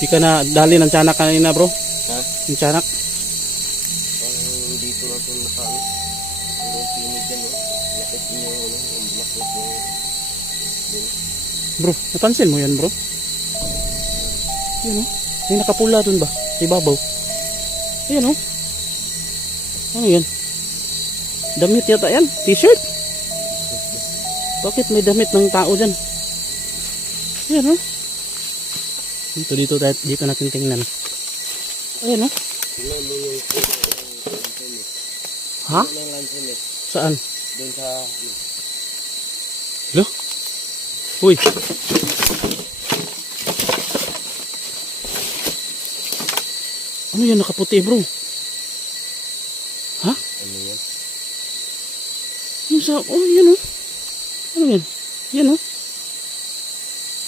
Di ka na dali ng tiyanak kanina bro? Ha? Yung tiyanak? Parang dito lang itong naka ano. Puro tinig yan oh. Lapit niyo ano. Yung black-black yung... Bro, napansin mo yan bro? Yan o. May nakapula dun ba? Ibabaw. Ayan o. Ano yan? Damit yata yan? T-shirt? Bakit may damit ng tao dyan? Ayan o. Dito, dito, tayo- dito natin tingnan. Ayan o. Yung... Ha? Saan? Doon sa... ano, Lo? Uy. Ano yan nakaputi bro? Ha? Ano yan? Yung sa, oh, yan oh. Ano yan? Yan oh.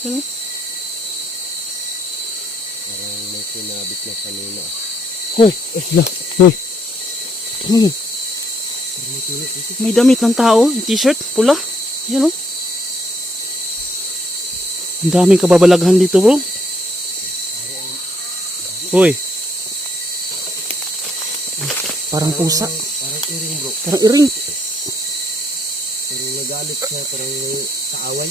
Yan oh. Parang may sinabit na kanina. Hoy, la, hoy. Ano yan? May damit ng tao, t-shirt, pula. Yan oh. Ang daming kababalaghan dito bro. Hoy. Parang pusa. Parang iring bro. Parang iring. Parang nagalit siya. Parang kaaway.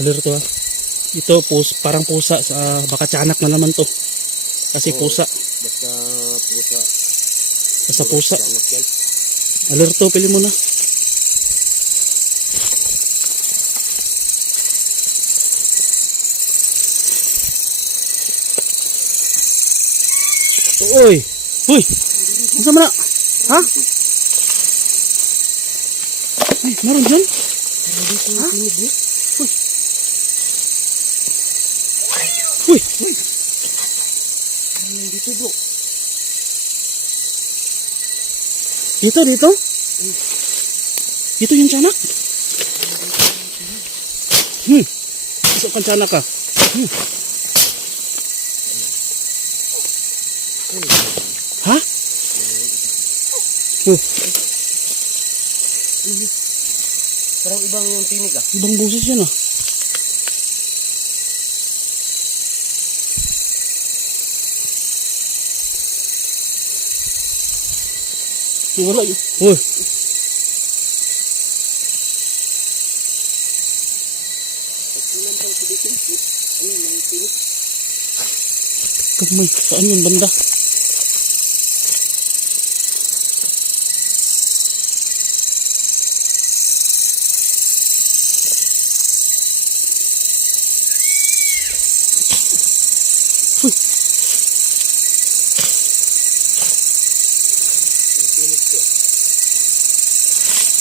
Alerto ha. Ito pus, parang pusa sa baka tiyanak na naman to. Kasi Oo. pusa, Basta pusa. basta pusa. Anak yan. Alerto, pili mo na. Uy! Uy! Ang sama na! Ha? Ay, meron dyan? Ha? Uy! Uy! Uy! Nandito bro. Dito, dito? Dito yung tiyanak? Hmm. Isok kang tiyanak ka. Hmm. Ha? Oh, Parang ibang yung tinig ah. ibang boses yan ah. Wala yun. Uy. Kamay, saan yun banda?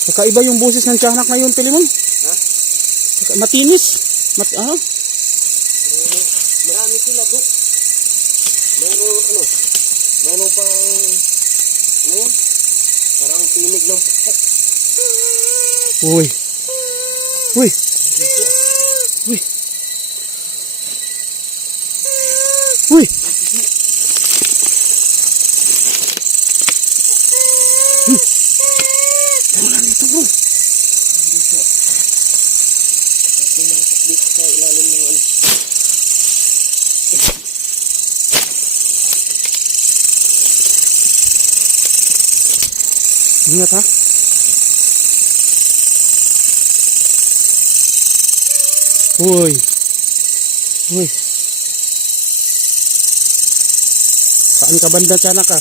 Kakaiba yung boses ng tiyanak na yun, Pilimon. Ha? Matinis. Mat ah, Marami sila bro. Meron ano. Meron pang... Ano? Parang tinig ng... Uy. Uy. Uy. Hmm. Wala nito bro. Dito ah. At pumasok dito sa ilalim ng ano. Ingat ha. Uy. Uy. Saan ka banda tiyanak ka?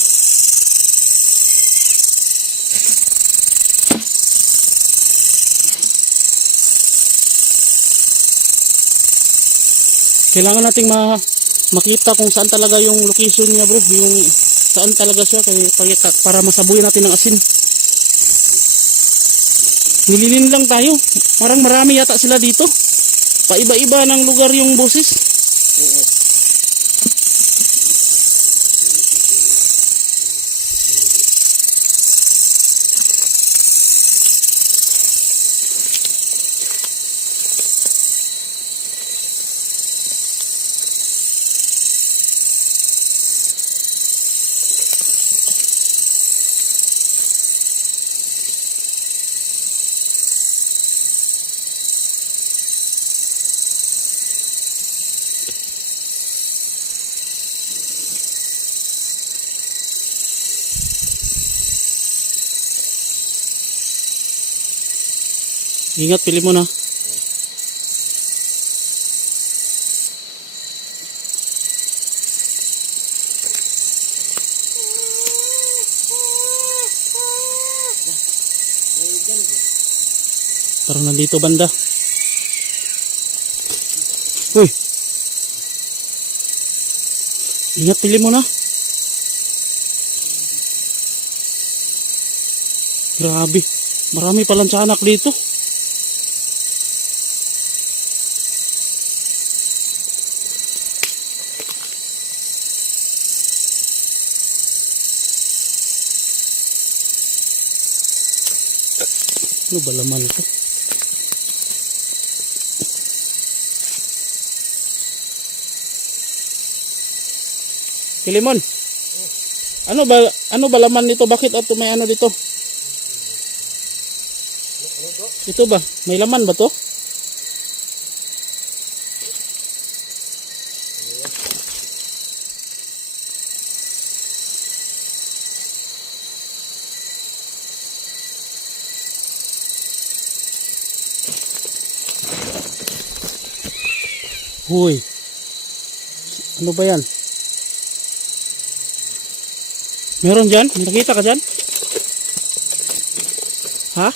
Kailangan nating ma makita kung saan talaga yung location niya bro, yung saan talaga siya kay para masabuyan natin ng asin. Nililin lang tayo. Parang marami yata sila dito. Paiba-iba ng lugar yung boses. Ingat, pili mo na. Parang nandito banda. Uy! Ingat, pili mo na. Grabe. Marami palang tiyanak dito. Ano ba laman ito? Kilimon. Ano ba ano ba laman nito? Bakit at may ano dito? Ito ba? May laman ba to? Huy. Ano ba yan? Meron dyan? Nakita ka dyan? Ha?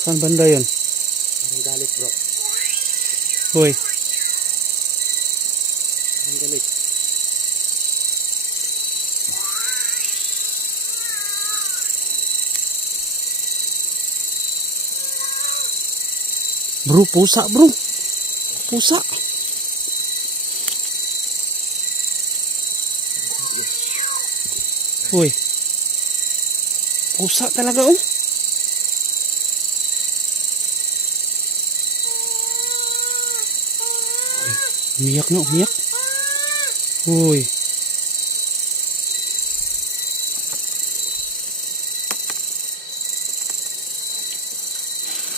Saan banda yun? Huy. Parang galit. Bro, pusa bro. Pusa. Huy. Pusa talaga oh. Umiyak na, umiyak. Huy.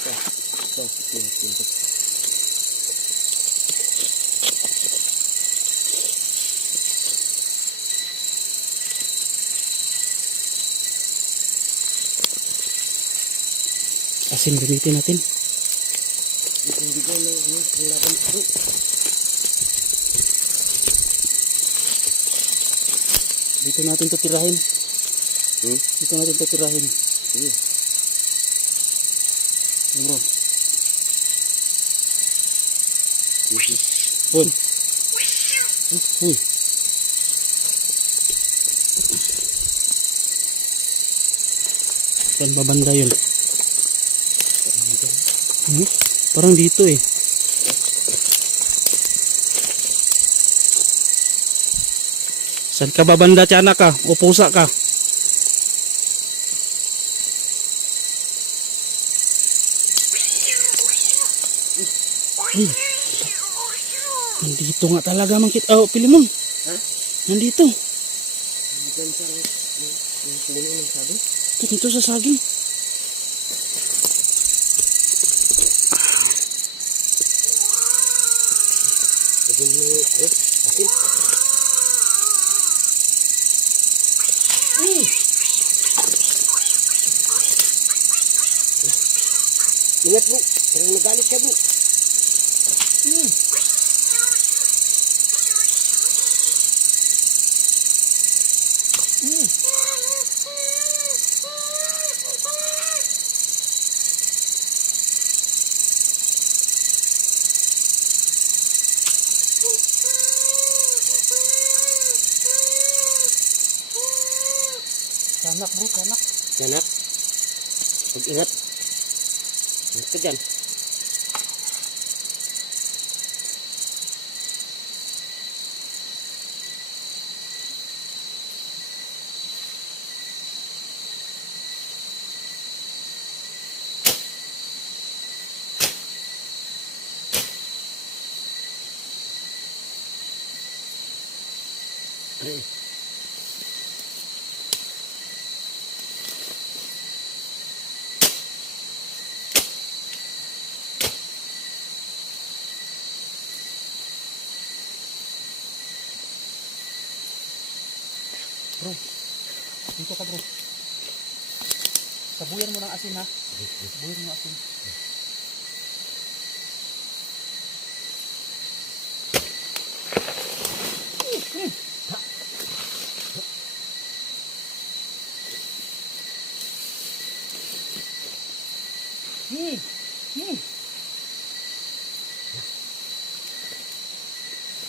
Ito, ito, ito, ito. Asin gamitin natin. Ito, Hindi ko na ano, ang laban bro. Dito natin to tirahin. Hmm? Dito natin to tirahin. Sige. Bro. Sige. Huy. Huy. Saan ba banda yun? Hmm? Parang dito eh. Saan ka ba banda, tiyanak ka? O pusa ka? Ay. Nandito nga talaga mang kita. Oh, Pilimon. Ha? Nandito. Diyan sa yung, yung puno ng sabi. Ito, dito sa saging. Sabi mo, eh, asin. Ingat bro, parang nagalit ka bro. Hmm. Anak bro, anak. Anak. Mag-ingat. Ingat ka dyan. Bro, dito ka bro. Sabuyan mo ng asin ha. Sabuyan mo ng asin. Hmm. Hmm.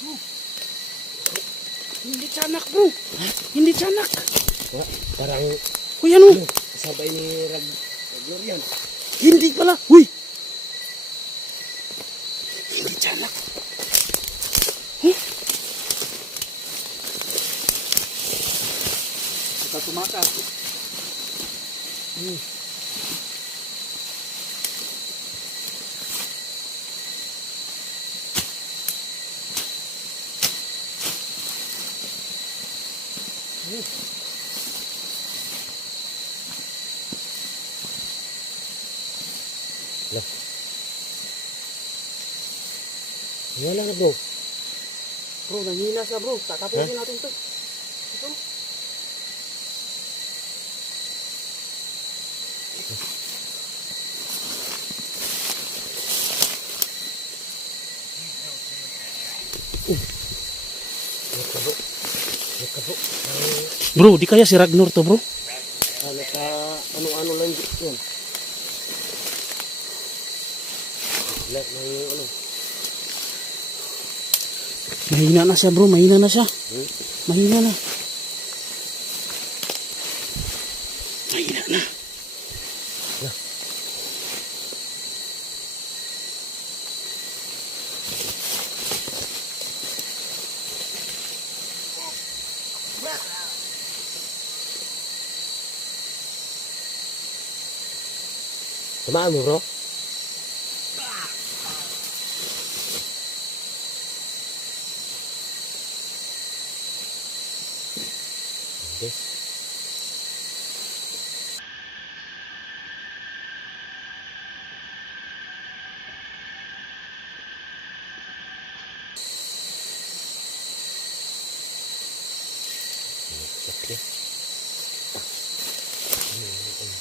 Oh. Hindi tiyanak bro. Tiyanak. Wa, Parang Uy ano? sabay ni Rag Raglor yan. Hindi pala. Uy. Hindi tiyanak. Huh? Baka tumata. Hmm. Bro, nanghina siya bro. Tatapusin natin to. Ito. Ingat ka bro. Ingat ka bro. Parang Bro, di kaya si Ragnar to bro? ah, naka ano-ano lang yan. Lahat na yung ano. Mahina na siya bro, mahina na siya. Mahina na. Mahina na. Tamaan mo bro. Hindi. Sakit. Ah. Ano, ano, ano.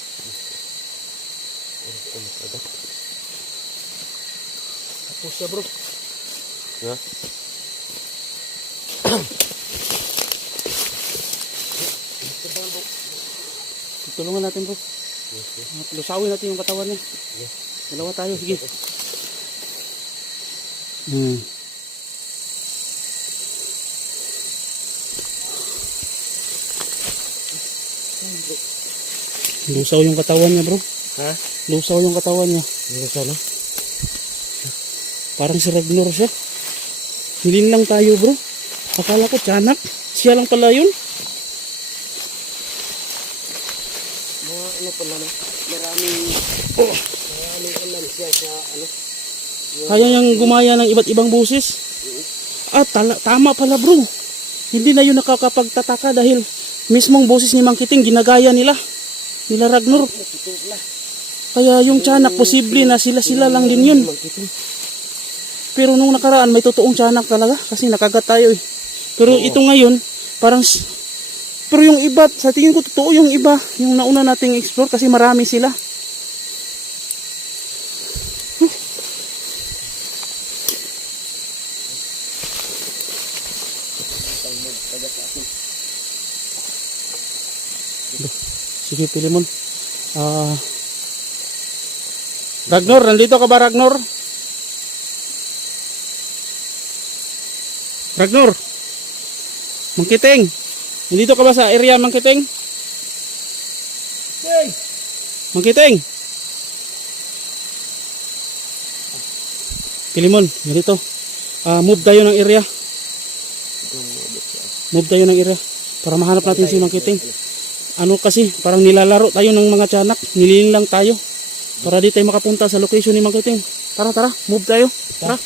Ano, ano, ano. Tapos siya bro. Ha? Tulungan natin bro. Yes, yes. Lusawin natin yung katawan niya. Yes. Dalawa tayo, sige. Hmm. Lusaw yung katawan niya bro. Ha? Lusaw yung katawan niya. Ano sana? Parang si Ragnar siya. Hilin lang tayo bro. Akala ko tiyanak. Siya lang pala yun. Mga ano pala na. Maraming, Oh. maraming alam siya sa ano. Kaya niyang gumaya ng iba't ibang busis. Ah, tala, tama pala bro. Hindi na yun nakakapagtataka dahil mismong boses ni Mang Kiting ginagaya nila. Nila pala. Kaya yung tiyanak, posible na sila-sila lang din yun. Pero nung nakaraan, may totoong tiyanak talaga kasi nakagat tayo eh. Pero Oo. ito ngayon, parang... Pero yung iba, sa tingin ko totoo yung iba, yung nauna nating explore kasi marami sila. Sige, Pilimon. Ah... Ragnar, nandito ka ba Ragnar? Ragnar! Mangkiting! Nandito ka ba sa area Mangkiting? Mangkiting! Kilimon, ganito. Ah, move tayo ng area. Move tayo ng area. Para mahanap natin si Mangkiting. Ano kasi, parang nilalaro tayo ng mga tiyanak. Nililing lang tayo. Para di tayo makapunta sa location ni Mangkiting. Tara, tara. Move tayo. Tara.